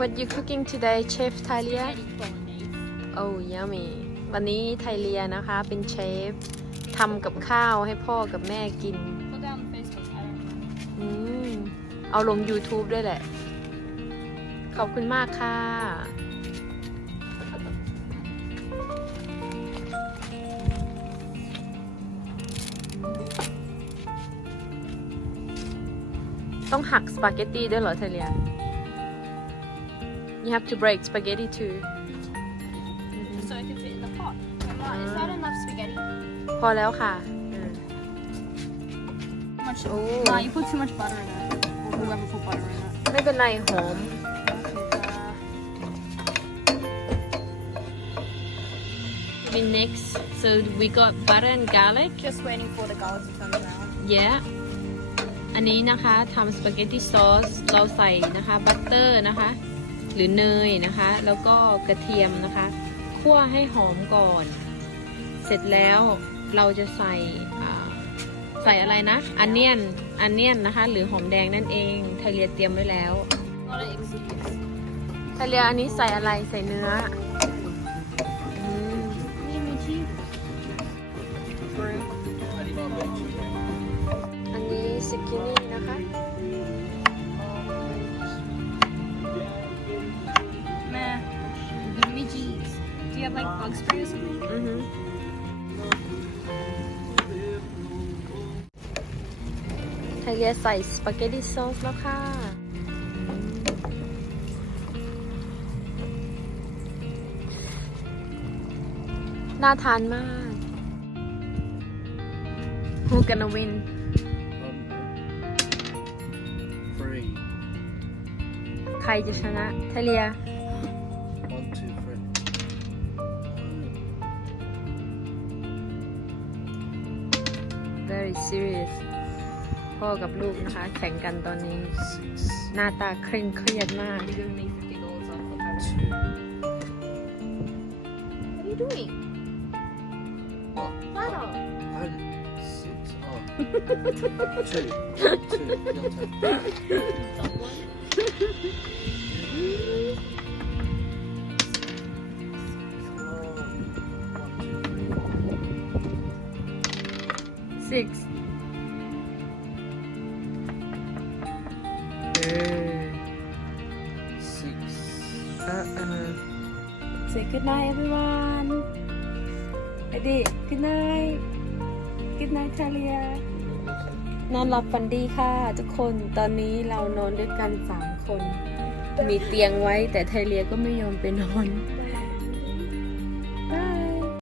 What you cooking today Chef Thalia Spaghetti bolognese. Oh yummy วันนี้ไทเลียนะคะเป็นเชฟทำกับข้าวให้พ่อกับแม่กิน Put that on Facebook. I don't know. อืมเอาลง YouTube ด้วยแหละ ขอบคุณมากค่ะ ต้องหักสปาเกตตีด้วยเหรอเทเลีย You have to break spaghetti too So it can fit in the pot. Mama, is that enough spaghetti? พอแล้วค่ะอืม Too much. Oh. Nah, you put too much butter in it. Or whoever put butter in it. ไม่เป็นไรหอม Okay, next so we got butter and garlic Just waiting for the garlic to turn around. yeah อันนี้นะคะทำสปาเกตตี้ซอสเราใส่นะคะบัตเตอร์นะคะ หรือเนยนะคะ แล้วก็กระเทียมนะคะคั่วให้หอมก่อน เสร็จแล้วเราจะใส่ใส่อะไรนะอันเนียนอันเนียนนะคะ หรือหอมแดงนั่นเองไทเลียเตรียมไว้แล้ว Not an excuse. ไทเลียอันนี้ใส่อะไรใส่เนื้ออันนี้สกินี่นะคะ have like bug spray or something? อือฮึไทเลียใส่สปาเกตตี้ซอสแล้วค่ะ น่าทานมาก Who gonna win Three. ใครจะชนะไทเลีย very serious พ่อกับลูกนะคะ แข่งกันตอนนี้ Six. หน้าตาเคร่งเครียดมาก You're giving me 50 dollars off. Two. What are you doing? What? Ladder. And six. Oh. two. Two. Your turn. Six เออ Six. เออเออ Say good night everyone ไอดิ good night good night ทาเลียนอนหลับฝันดีค่ะ ทุกคนตอนนี้เรานอนด้วยกันสามคน มีเตียงไว้แต่ไทเลียก็ไม่ยอมไปนอน